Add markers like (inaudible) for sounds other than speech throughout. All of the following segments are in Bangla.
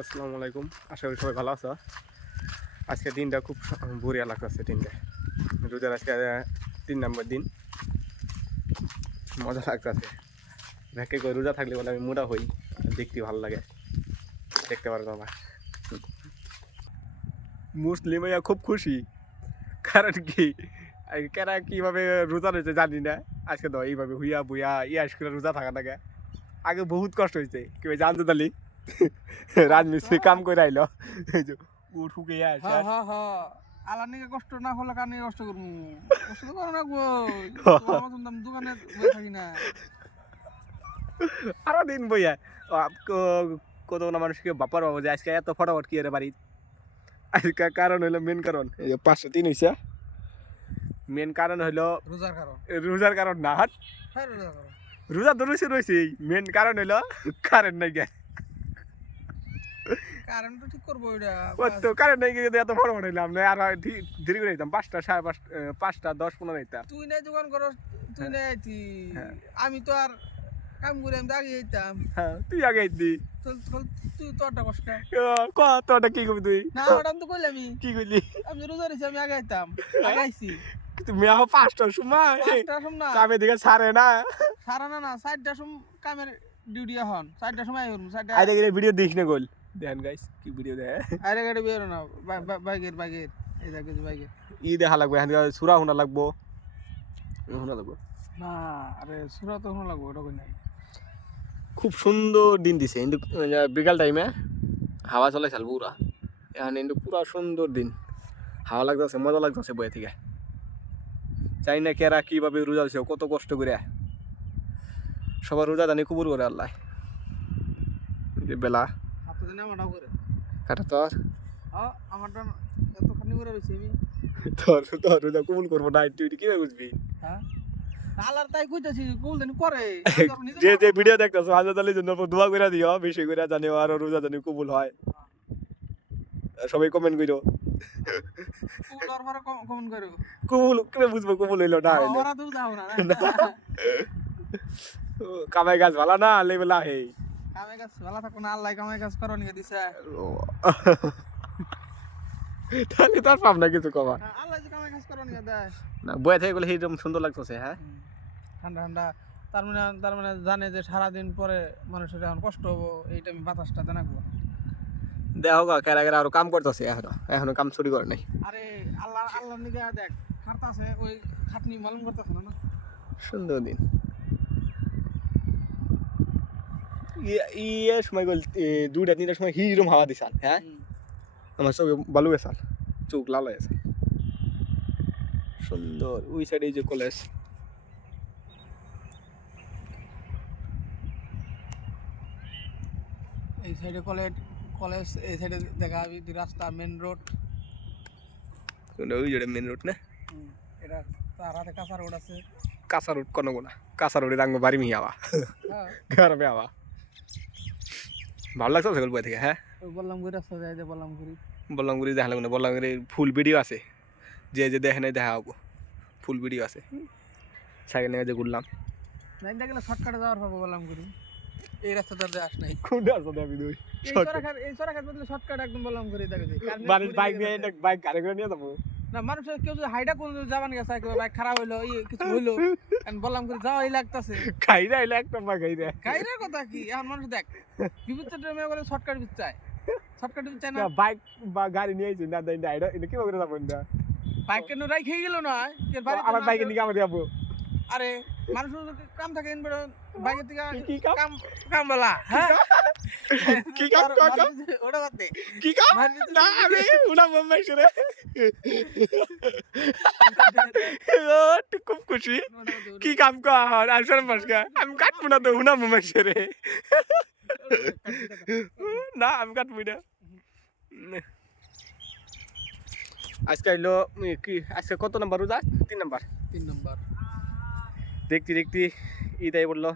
আসসালামু আলাইকুম। আশা করি সবাই ভালো আছো। আজকে দিনটা খুব বড়িয়া লাগতেছে দিনটা। রোজার আজকে তিন নম্বর দিন। মজা লাগতেছে। ভেকে করে রোজা থাকলে বলে আমি মোটা হই, দেখতে ভালো লাগে। দেখতে পারব আমার মুসলিম খুব খুশি। কারণ কি? কেরা কীভাবে রোজা রয়েছে জানি না। আজকে তো এইভাবে হুইয়া বুইয়া ইয়াস করে রোজা থাকা থাকে আগে বহুত কষ্ট হয়েছে কেউ জানতো তালি (laughs) রাজমিস্ত্রি কাম করে আইলো। উঠ হুকে হ্যাঁ হ্যাঁ হ্যাঁ। আলার নিকে কষ্ট না করলে কার কষ্ট করব? কষ্ট করো না গো। (laughs) তোমার মতন তো আমি দোকানে বসে থাকি না। আরও দিন বইয়া আ- ক- কত না মানুষকে বাপার বাবা যে আজকে এত ফটাফট কি এর বাড়ি? আজকে কারণ হইল মেন কারণ। এই যে পাঁচশো তিন হইছে। মেন কারণ হইল রোজার কারণ। রোজার কারণ না। হাট হ্যাঁ রোজা ধরেছে রয়েছে মেন কারণ হইল কারেন্ট নাই গ্যাস কারেন্ট ঠিক করব এটা ও কারেন্ট নাই গিয়ে এত ফটাফট হইলাম না আর ধীরে করে যেতাম পাঁচটা সাড়ে পাঁচটা পাঁচটা দশ পনেরো তুই দোকান আইতি। হ্যাঁ। আমি তো আর কাম করে আমি আগে যেতাম হ্যাঁ তুই আগে তুই তোরটা কষ্ট ক? তোটা কি করবি তুই? না ওটা আমি তো কইলাম কি আমি রোজা রয়েছি আমি আগে আইতাম। আগে আইছি। তুমি আহ পাঁচটার সময়। পাঁচটার সময় না। কামে দিকে ছাড়ে না। সারা না না চারটার সময় কামের ডিউটি এখন। চারটার সময় আইব চারটা ভিডিও দেখিস না গোল। দেখেন গাইস কি ভিডিও দেয়? আরে গাড়ি বের না বাইকের বাইকের এই দেখো বাইকের ই দেখা লাগবে এখান সুরা শোনা লাগবো। শোনা লাগবো? না আরে সুরা তো শোনা লাগবো ওটা নাই। খুব সুন্দর দিন দিছে কিন্তু বিকাল টাইমে হাওয়া চলাইছিল পুরা। এখানে কিন্তু পুরা সুন্দর দিন। হাওয়া লাগতেছে মজা লাগতেছে বয়ে থেকে। চাই না কেরা কীভাবে রোজা দিছে কত কষ্ট করে। সবার রোজা জানি কুবুর করে আল্লাহ। বেলা। হাতে দিনে আমারটাও করে কাটা তোর আমারটা এতখানি করে রয়েছে আমি। তোর তোর রোজা কবুল করব না তুই কীভাবে বুঝবি? হ্যাঁ? আলার তাই কইতাছি কোল দেন করে। (laughs) যে যে ভিডিও দেখতেছো হাজার আলীর জন্য দোয়া করে দিও বেশি করে জানি আরও রোজা জানি কবুল হয়। সবাই কমেন্ট করো কবুল বুঝব কবুল হইল না হইল? না কামাই গাছ ভালো না লেবেলা হে কামে কাজ ভালো আল্লাহ কামে কাজ করো নিয়ে দিছে। (laughs) তাহলে তার পাব না কিছু কমা আল্লাহ যে কামে কাজ করো নিয়ে দেয় না বয়ে থেকে গেলে সেইরকম সুন্দর লাগতেছে হ্যাঁ? ঠান্ডা ঠান্ডা। তার মানে তার মানে জানে যে সারাদিন পরে মানুষের এখন কষ্ট হব এই টাইমে বাতাসটা জানাব দেখো গা কেরা কেরা আরও কাম করতেছে এখনও এখনও কাম শুরু করে নাই। আরে আল্লাহ আল্লাহ নিকে দেখ খাটতাছে ওই খাটনি মালুম করতেছে না না? সুন্দর দিন। ইয়ে- ইয়ে সময় গেল দুইটা তিনটার সময় হিরম হাওয়া দিছাল হ্যাঁ। আমার চোখে বালু গেছাল চোখ লাল হয়ে গেছে সুন্দর ওই সাইডে যে কলেজ এই সাইডে কলেজ কলেজ এই সাইডে দেখা যাবে দুই রাস্তা মেন রোড ওই মেন রোড না? এটা তার হাতে কাঁচা রোড আছে। কাঁচা রোড কোনো গোনা কাঁচা রোডে রাঙ্গ বাড়ি মিহি আওয়া গ্রামে আওয়া ভালো লাগছে সেগুলো বই থেকে হ্যাঁ ওই বললাম করি রাস্তা যায় যে বললাম করি বল্লামগুড়ি দেখা লাগবে না? বল্লামগুড়ি ফুল ভিডিও আছে। যে যে দেখে নাই দেখা হব। ফুল ভিডিও আছে। সাইকেল নিয়ে যে ঘুরলাম। লাইনটা গেলে শর্টকাটে যাওয়ার পাবো বললাম করি এই রাস্তাটা আস নাই। কোনটা আছে আমি দুই এই সরাঘাট এই সরাঘাট বদলে শর্টকাট একদম বললাম করি দেখে বাইক নিয়ে বাইক গাড়ি করে নিয়ে যাব? না মানুষ কেউ যদি হাইটা কোন যাবান গেছে বাইক খারাপ হইল ই কিছু হইল বললাম করে যাও এই লাগতাছে খাই না এলে একটা খাইরা খাই না কথা কি? এখন মানুষ দেখ বিপদ মেয়ে করে শর্টকাট বিচ চায় শর্টকাট বিচ চায় না বাইক বা গাড়ি নিয়ে আইছি না না এটা কি করে যাব না? বাইক কেন রাই খেয়ে গেল না? আমার বাইকে নিয়ে আমার যাব। আরে মানুষ কাম থাকে এনবার বাইকের থেকে কি কাম? কাম কাম বলা হ্যাঁ? কি কাম, আর কাম, কাম? মানুষ- ওটা বাদ দে। কি কাম? মানুষ না আমি উনা মুম্বাই সেরে ও তুই খুব খুশি। কি কাম কর? আর সর মাসকা আমি কাটবো না তো উনা মুম্বাই সেরে না আমি কাটবো না। আজকে আইলো উম, কি আজকে কত নাম্বার রোজা? তিন নাম্বার। তিন নম্বর। দেখতে দেখতে ঈদ আই বলল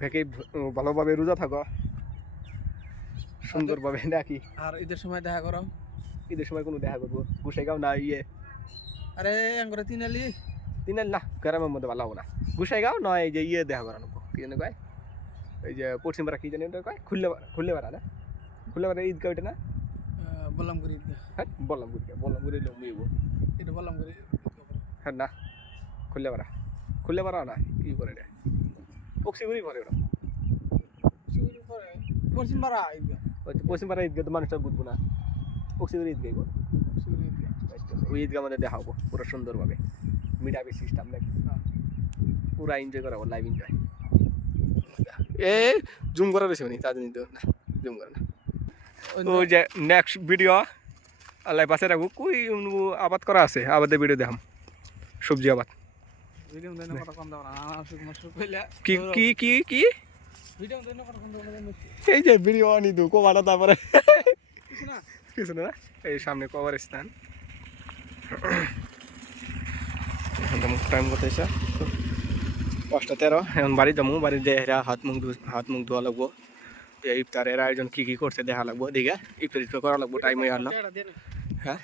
ভেকে ভালোভাবে রোজা থাকো সুন্দরভাবে নাকি। আর ঈদের সময় দেখা করো। ঈদের সময় কোনো দেখা করব গুসাইগাঁও না ইয়ে। আরে আঙ্গুরে তিন আলি। তিন না গ্রামের মধ্যে ভালো হব না। গুসাইগাঁও নয় এই যে ইয়ে দেখা করানো কি জানি কয় ওই যে পশ্চিম পাড়া কি জানি ওটা কয় খুললে খুললে পাড়া না? খুললে পাড়া ঈদগাহ ওইটা না? বললাম করি ঈদগাহ হ্যাঁ বললাম গুড়িয়া বললাম গুড়ি লোক এটা বললাম করি হ্যাঁ না। খুললে পাড়া খুললে পাড়া না কি করে রে পশ্চিমগুড়ি করে ওটা পশ্চিম পাড়া ঈদগাহ পশ্চিম পাড়া ঈদগাহ তো মানুষটা বুঝব না পশ্চিমগুড়ি ঈদগাহ করে ওই ঈদগাহ আমাদের দেখা হব পুরো সুন্দরভাবে মিটাবি সিস্টেম নাকি। পুরা এনজয় করাবো লাইভ এনজয় এ জুম করা বেশি তাদের নিতে না জুম করে না ও যে নেক্সট ভিডিও আল্লাহ পাশে রাখব কই আবাদ করা আছে আবাদের ভিডিও দেখাম সবজি আবাদ ভিডিও দেন কথা কম দাও না অসুখ মসুখ কইলা কি কি কি কি? ভিডিও দেন কথা কম দাও এই যে ভিডিও আনি দু কোবাটা তারপরে কিছু না কিছু না এই সামনে কভার স্থান টাইম কত হয়েছে পাঁচটা তেরো এখন বাড়ি যাব বাড়ি যে এরা হাত মুখ ধু হাত মুখ ধোয়া লাগবো। ইফতারের আয়োজন কি কি করছে দেখা লাগবো দিকে ইফতার ইফতার করা লাগবো টাইম হয়ে আসলো হ্যাঁ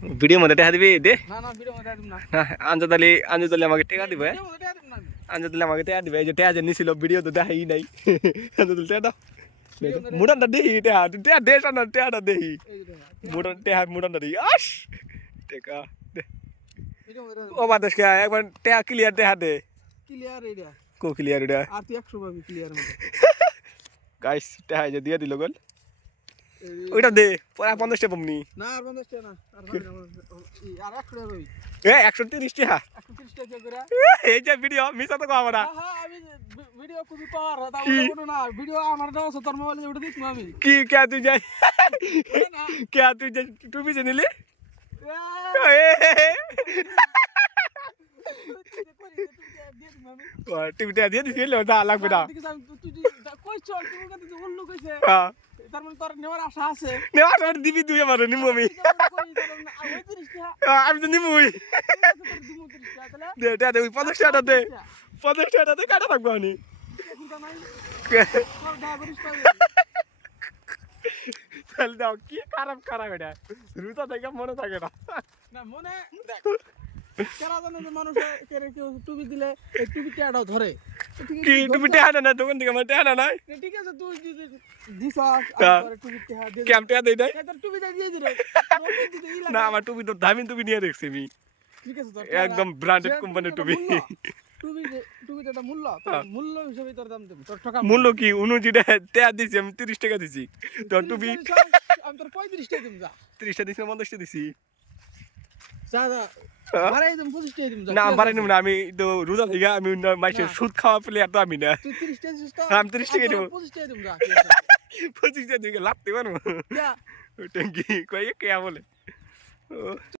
শোনা পরে ভিডিও মধ্যে দেখা দিবি দে (laughs) আঞ্জাদ আলী আমাকে টেকা দিবে। আমি। আমাকে টেকা দিবে এই যে টেকা যে নিছিল ভিডিও তো দেখাই নাই। (laughs) আঞ্জাদ আলী টেকা দাও। মুডানটা দেহি টেকা। টেকা দে না টেকাটা দেহি। দেখা। মুডান টেকা মুডানটা দেহি। আস! টেকা দে। ও বাতাসকে একবার টেকা ক্লিয়ার টেকা দে। ক্লিয়ার এইটা কো ক্লিয়ার এটা আর তুই একশো পাবি ক্লিয়ার গাইস (laughs) টেকা যে দিয়ে দিল গোল। ওইটা দে পরে পঞ্চাশটা পাবনি। না আর পঞ্চাশ টাকা না আর একশো টাকা এ একশো তিরিশ টাকা একশো তিরিশ টাকা এই যে ভিডিও মিস তো কম না। ভিডিও খুবই পাওয়ার না। ভিডিও আমার দাও তোর মোবাইলে ওটা দিস আমি। কি কে তুই যাই কে তুই যে টুপি যে নিলি? এ, এ, তুই যে দিয়ে দিস টিভিটা দিয়ে দিছি লাগবে না। তুই অন্য কইছে। হ্যাঁ। তার মানে তোর নেওয়ার আশা আছে। নেওয়া সময় দিবি তুই আমার নিমু আমি। টাকা, আমি তো নিমুই। টাকা? দে দে ওই পঞ্চাশ টাকাটা দে। পঞ্চাশ দে কাটা আমি। তাহলে দাও কি খারাপ খারাপ এটা। রুতা থেকে মনে থাকে না। না, মনে জানে যে মানুষ কেরে কেউ টুপি দিলে এই টুপি টেয়াটাও ধরে? কি না দোকান থেকে আমার নাই? ঠিক আছে তুই যদি দিস। টুপি টেহা দিয়ে ক্যাম টেহা দেই নাই? তোর টুপি দিয়ে দিলে দিতে ই লাগে। না আমার টুপি তো দামি টুপি নিয়ে দেখছি আমি। ঠিক আছে তোর একদম ব্র্যান্ডেড কোম্পানির টুপি। মূল্য, টুপি টুপি যেটা মূল্য তোর হ্যাঁ। মূল্য হিসেবে তোর দাম দেবো তোর টাকা মূল্য কি? উনু যেটা টেহা দিছি আমি তিরিশ টাকা দিছি। তোর টুপি আমি তোর পঁয়ত্রিশ টাকা যা। দিছি। না কি বাড়াই? নিব না আমি তো রোজা থেকে আমি মাইসের না। সুদ খাওয়া প্লেয়ার তো আমি না। তিরিশ টাকা তো? আমি 30 টাকা দিব। পঁচিশ টাকা ট্যাঙ্কি কয়ে কে বলে।